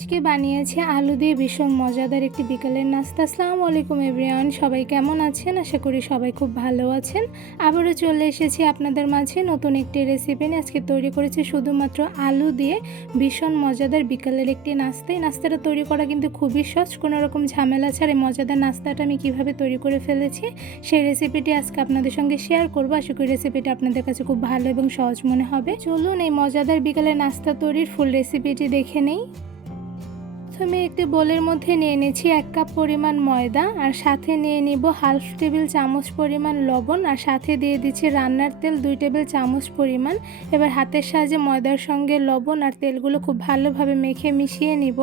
আজকে বানিয়েছি আলু দিয়ে ভীষণ মজাদার একটি বিকালের নাস্তা। আসসালামু আলাইকুম এভরিওয়ান, সবাই কেমন আছেন? আশা করি সবাই খুব ভালো আছেন। আবারও চলে এসেছি আপনাদের মাঝে নতুন একটি রেসিপি নিয়ে। আজকে তৈরি করেছি শুধুমাত্র আলু দিয়ে ভীষণ মজাদার বিকালের একটি নাস্তা। এই নাস্তাটা তৈরি করা কিন্তু খুবই সহজ, কোনো রকম ঝামেলা ছাড়া এই মজাদার নাস্তাটা আমি কিভাবে তৈরি করে ফেলেছি সেই রেসিপিটি আজকে আপনাদের সঙ্গে শেয়ার করবো। আশা করি রেসিপিটা আপনাদের কাছে খুব ভালো এবং সহজ মনে হবে। চলুন এই মজাদার বিকালের নাস্তা তৈরির ফুল রেসিপিটি দেখে নেই। প্রথমে একটি বোলের মধ্যে নিয়ে নিয়েছি 1 কাপ পরিমাণ ময়দা, আর সাথে নিয়ে নিব হাফ টেবিল চামচ পরিমাণ লবণ, আর সাথে দিয়ে দিচ্ছি রান্নার তেল 2 টেবিল চামচ পরিমাণ। এবার হাতের সাহায্যে ময়দার সঙ্গে লবণ আর তেলগুলো খুব ভালোভাবে মেখে মিশিয়ে নিব।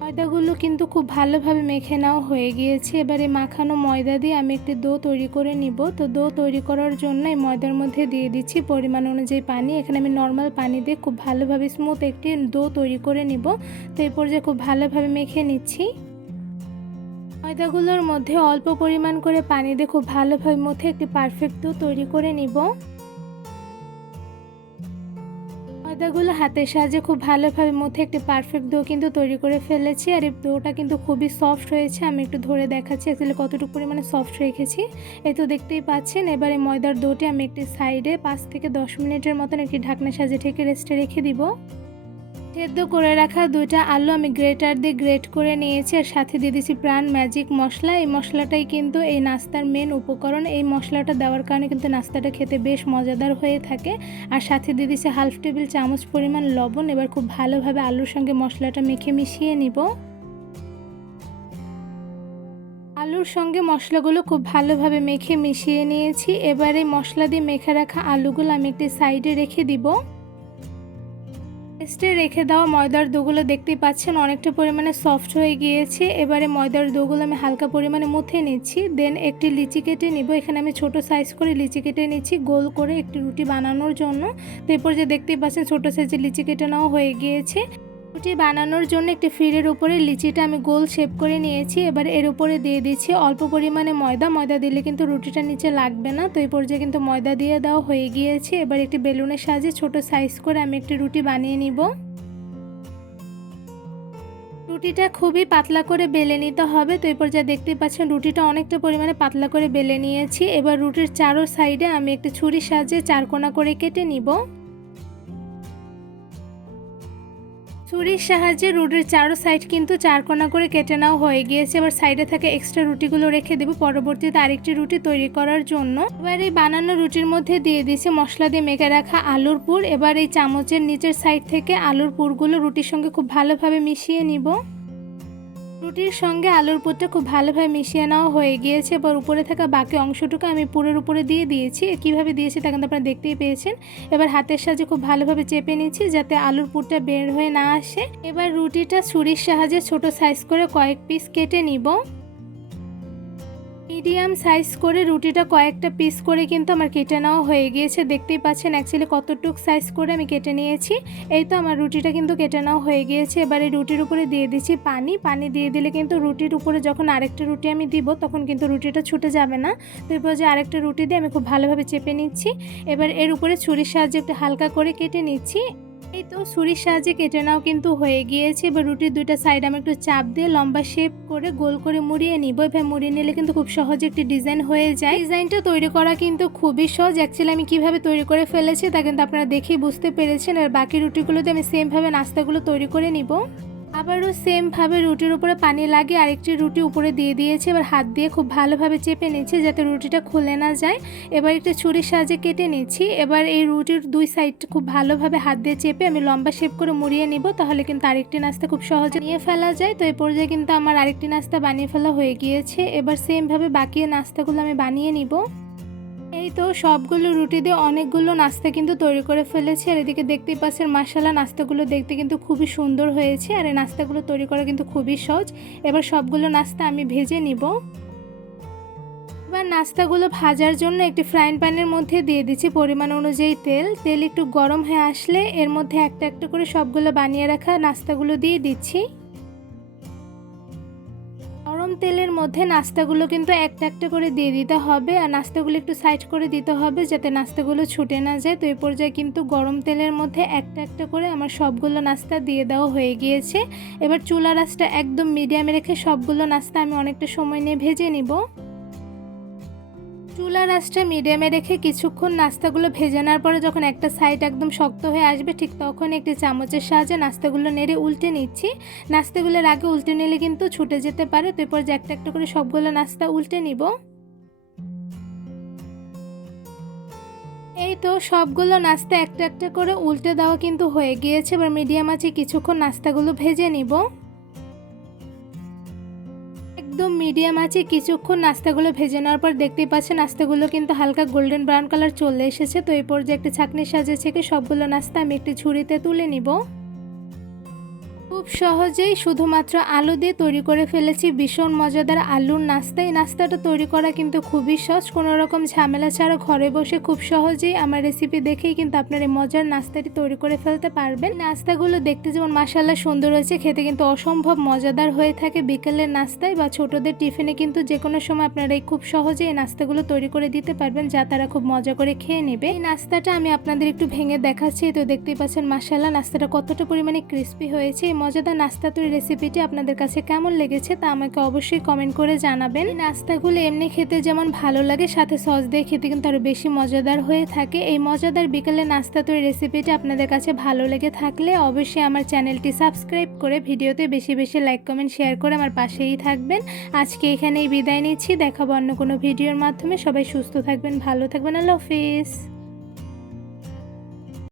ময়দাগুলো কিন্তু খুব ভালোভাবে মেখে নেওয়া হয়ে গিয়েছে। এবারে মাখানো ময়দা দিয়ে আমি একটি ডো তৈরি করে নিব। তো ডো তৈরি করার জন্য এই ময়দার মধ্যে দিয়ে দিচ্ছি পরিমাণ অনুযায়ী পানি। এখানে আমি নর্মাল পানি দিয়ে খুব ভালোভাবে স্মুথ একটি ডো তৈরি করে নিব। তো এই পর্যায়ে খুব ভালোভাবে মেখে নিচ্ছি। ময়দাগুলোর মধ্যে অল্প পরিমাণ করে পানি দিয়ে খুব ভালোভাবে মথে একটি পারফেক্ট ডো তৈরি করে নিব। ময়দাগুলো হাতের সাহায্যে খুব ভালোভাবে মধ্যে একটি পারফেক্ট ডো কিন্তু তৈরি করে ফেলেছি। আর এই ডোটা কিন্তু খুবই সফট হয়েছে। আমি একটু ধরে দেখাচ্ছি আসলে কতটুকু পরিমাণে সফট রেখেছি। এই তো দেখতেই পাচ্ছেন। এবারে ময়দার ডোটি আমি একটি সাইডে 5 থেকে 10 মিনিটের মতন একটি ঢাকনা সাহায্যে ঢেকে রেস্টে রেখে দিব। সেদ্ধ করে রাখা 2টা আলু আমি গ্রেটার দিয়ে গ্রেট করে নিয়েছি, আর সাথে দিয়ে দিয়েছি প্রাণ ম্যাজিক মশলা। এই মশলাটাই কিন্তু এই নাস্তার মেন উপকরণ। এই মশলাটা দেওয়ার কারণে কিন্তু নাস্তাটা খেতে বেশ মজাদার হয়ে থাকে। আর সাথে দিয়ে দিয়েছি হাফ টেবিল চামচ পরিমাণ লবণ। এবার খুব ভালোভাবে আলুর সঙ্গে মশলাটা মেখে মিশিয়ে নিব। আলুর সঙ্গে মশলাগুলো খুব ভালোভাবে মেখে মিশিয়ে নিয়েছি। এবারে মশলা দিয়ে মেখে রাখা আলুগুলো আমি একটি সাইডে রেখে দিব। রেস্টে রেখে দেওয়া ময়দার ডোগুলো দেখতেই পাচ্ছেন অনেকটা পরিমাণে সফট হয়ে গিয়েছে। এবারে ময়দার ডোগুলো আমি হালকা পরিমাণে মুথে নিচ্ছি। দেন একটি লিচি কেটে নিব। এখানে আমি ছোট সাইজ করে লিচি কেটে নিচ্ছি গোল করে একটি রুটি বানানোর জন্য। তো এরপর যে দেখতেই পাচ্ছেন ছোট সাইজের লিচি কেটে নেওয়া হয়ে গিয়েছে। রুটি বানানোর জন্য একটি ফ্রিজের উপরে লিচিটা আমি গোল শেপ করে নিয়েছি। এবার এর উপরে দিয়ে দিচ্ছি অল্প পরিমাণে ময়দা দিলে কিন্তু রুটিটা নিচে লাগবে না। তো এই পর্যায়ে কিন্তু ময়দা দিয়ে দেওয়া হয়ে গিয়েছে। এবার একটি বেলুনের সাহায্যে ছোট সাইজ করে আমি একটি রুটি বানিয়ে নিব। রুটিটা খুবই পাতলা করে বেলে নিতে হবে। তো এই পর্যায়ে দেখতে পাচ্ছেন রুটিটা অনেকটা পরিমাণে পাতলা করে বেলে নিয়েছি। এবার রুটির চারো সাইডে আমি একটি ছুরির সাহায্যে 4 কোণা করে কেটে নিব। ছুরির সাহায্যে রুটির চারো সাইড কিন্তু 4 কোণা করে কেটে নেওয়া হয়ে গিয়েছে। এবার সাইডে থাকা এক্সট্রা রুটিগুলো রেখে দেব পরবর্তীতে আরেকটি রুটি তৈরি করার জন্য। এবার এই বানানো রুটির মধ্যে দিয়ে দিয়েছি মশলা দিয়ে মেখে রাখা আলুর পুর। এবার এই চামচের নিচের সাইড থেকে আলুর পুরগুলো রুটির সঙ্গে খুব ভালোভাবে মিশিয়ে নিব। রুটির সঙ্গে আলুর পুরটা খুব ভালোভাবে মিশিয়ে নেওয়া হয়ে গিয়েছে। এবার উপরে থাকা বাকি অংশটুকু আমি পুরের উপরে দিয়ে দিয়েছি। কিভাবে দিয়েছি তা কিন্তু আপনারা দেখতেই পেয়েছেন। এবার হাতের সাহায্যে খুব ভালোভাবে চেপে নিচ্ছি যাতে আলুর পুরটা বের হয়ে না আসে। এবার রুটিটা ছুরির সাহায্যে ছোট সাইজ করে কয়েক পিস কেটে নিব। মিডিয়াম সাইজ করে রুটিটা কয়েকটা পিস করে কিন্তু আমার কেটে নেওয়া হয়ে গিয়েছে। দেখতেই পাচ্ছেন অ্যাকচুয়ালি কতটুক সাইজ করে আমি কেটে নিয়েছি। এই তো আমার রুটিটা কিন্তু কেটে নেওয়া হয়ে গিয়েছে। এবারে রুটির উপরে দিয়ে দিচ্ছি পানি দিয়ে দিলে কিন্তু রুটির উপরে যখন আরেকটা রুটি আমি দিব তখন কিন্তু রুটিটা ছুটে যাবে না। তো এরপর যে আরেকটা রুটি দিয়ে আমি খুব ভালোভাবে চেপে নিচ্ছি। এবার এর উপরে ছুরির সাহায্যে একটু হালকা করে কেটে নিচ্ছি। এই তো ছুরির সাহায্যে কেটে নাও কিন্তু হয়ে গিয়েছে। এবার রুটির 2টা সাইড আমি একটু চাপ দিয়ে লম্বা শেপ করে গোল করে মুড়িয়ে নিব। এভাবে মুড়িয়ে নিলে কিন্তু খুব সহজে একটি ডিজাইন হয়ে যায়। ডিজাইনটা তৈরি করা কিন্তু খুবই সহজ। অ্যাকচুয়ালি আমি কিভাবে তৈরি করে ফেলেছি তা কিন্তু আপনারা দেখেই বুঝতে পেরেছেন। আর বাকি রুটিগুলোতে আমি সেমভাবে নাস্তাগুলো তৈরি করে নিব। আবারও সেমভাবে রুটির উপরে পানি লাগিয়ে আরেকটি রুটি উপরে দিয়ে দিয়েছি। এবার হাত দিয়ে খুব ভালোভাবে চেপে নিচ্ছি যাতে রুটিটা খুলে না যায়। এবার একটু ছুরির সাহায্যে কেটে নিচ্ছি। এবার এই রুটির 2 সাইড খুব ভালোভাবে হাত দিয়ে চেপে আমি লম্বা শেপ করে মুড়িয়ে নিব। তাহলে কিন্তু আরেকটি নাস্তা খুব সহজে নিয়ে ফেলা যায়। তো এই পর্যায়ে কিন্তু আমার আরেকটি নাস্তা বানিয়ে ফেলা হয়ে গিয়েছে। এবার সেমভাবে বাকি নাস্তাগুলো আমি বানিয়ে নিব। এই তো সবগুলো রুটি দিয়ে অনেকগুলো নাস্তা কিন্তু তৈরি করে ফেলেছি। আর এদিকে দেখতেই পাচ্ছেন মাশাআল্লাহ নাস্তাগুলো দেখতে কিন্তু খুবই সুন্দর হয়েছে। আর এই নাস্তাগুলো তৈরি করা কিন্তু খুবই সহজ। এবার সবগুলো নাস্তা আমি ভেজে নিব। এবার নাস্তাগুলো ভাজার জন্য একটি ফ্রাইং প্যানের মধ্যে দিয়ে দিচ্ছি পরিমাণ অনুযায়ী তেল একটু গরম হয়ে আসলে এর মধ্যে একটা একটা করে সবগুলো বানিয়ে রাখা নাস্তাগুলো দিয়ে দিচ্ছি। গরম গরম তেলের মধ্যে নাস্তাগুলো কিন্তু একটা একটা করে দিয়ে দিতে হবে, আর নাস্তাগুলো একটু সাইড করে দিতে হবে যাতে নাস্তাগুলো ছুটে না যায়। তো এই পর্যায়ে কিন্তু গরম তেলের মধ্যে একটা একটা করে আমার সবগুলো নাস্তা দিয়ে দেওয়া হয়ে গিয়েছে। এবার চুলার আঁচটা একদম মিডিয়ামে রেখে সবগুলো নাস্তা আমি অনেকটা সময় নিয়ে ভেজে নিব। চুলার আঁচটা মিডিয়ামে রেখে কিছুক্ষণ নাস্তাগুলো ভেজে নেওয়ার পরে যখন একটা সাইড একদম শক্ত হয়ে আসবে ঠিক তখন একটি চামচের সাহায্যে নাস্তাগুলো নেড়ে উল্টে নিচ্ছি। নাস্তাগুলোর আগে উল্টে নিলে কিন্তু ছুটে যেতে পারে, তো এরপর যে একটা একটা করে সবগুলো নাস্তা উল্টে নিব। এই তো সবগুলো নাস্তা একটা একটা করে উল্টে দেওয়া কিন্তু হয়ে গিয়েছে। এবার মিডিয়াম আঁচে কিছুক্ষণ নাস্তাগুলো ভেজে নিব। একদম মিডিয়াম আঁচে কিছুক্ষণ নাস্তাগুলো ভেজে নেওয়ার পর দেখতেই পাচ্ছেন নাস্তাগুলো কিন্তু হালকা গোল্ডেন ব্রাউন কালার চলে এসেছে। তো এই পর্যায়ে একটা ছাঁকনির সাহায্যে ছেঁকে সবগুলো নাস্তা আমি একটি ঝুড়িতে তুলে নিব। খুব সহজেই শুধুমাত্র আলু দিয়ে তৈরি করে ফেলেছি ভীষণ মজাদার আলুর নাস্তা। এই নাস্তাটা তৈরি করা কিন্তু খুবই সহজ, কোনো রকম ঝামেলা ছাড়া ঘরে বসে খুব সহজেই আমার রেসিপি দেখেই কিন্তু আপনার এই মজার নাস্তাটি তৈরি করে ফেলতে পারবেন। নাস্তাগুলো দেখতে যেমন মাশাআল্লাহ সুন্দর হয়েছে, খেতে কিন্তু অসম্ভব মজাদার হয়ে থাকে। বিকেলের নাস্তায় বা ছোটদের টিফিনে কিন্তু যে কোনো সময় আপনারা এই খুব সহজে এই নাস্তাগুলো তৈরি করে দিতে পারবেন, যা তারা খুব মজা করে খেয়ে নেবে। এই নাস্তাটা আমি আপনাদের একটু ভেঙে দেখাচ্ছি। তো দেখতেই পাচ্ছেন মাশাআল্লাহ নাস্তাটা কতটা পরিমাণে ক্রিস্পি হয়েছে। মজাদার নাস্তা তৈরি রেসিপিটি আপনাদের কাছে কেমন লেগেছে তা আমাকে অবশ্যই কমেন্ট করে জানাবেন। নাস্তাগুলো এমনি খেতে যেমন ভালো লাগে, সাথে সস দিয়ে খেতে কিন্তু আরো বেশি মজাদার হয়ে থাকে। এই মজাদার বিকেলে নাস্তা তৈরি রেসিপিটি আপনাদের কাছে ভালো লেগে থাকলে অবশ্যই আমার চ্যানেলটি সাবস্ক্রাইব করে ভিডিওতে বেশি বেশি লাইক কমেন্ট শেয়ার করে আমার পাশেই থাকবেন। আজকে এখানেই বিদায় নিচ্ছি, দেখাবো অন্য কোনো ভিডিওর মাধ্যমে। সবাই সুস্থ থাকবেন, ভালো থাকবেন, আল্লাহ হাফেজ।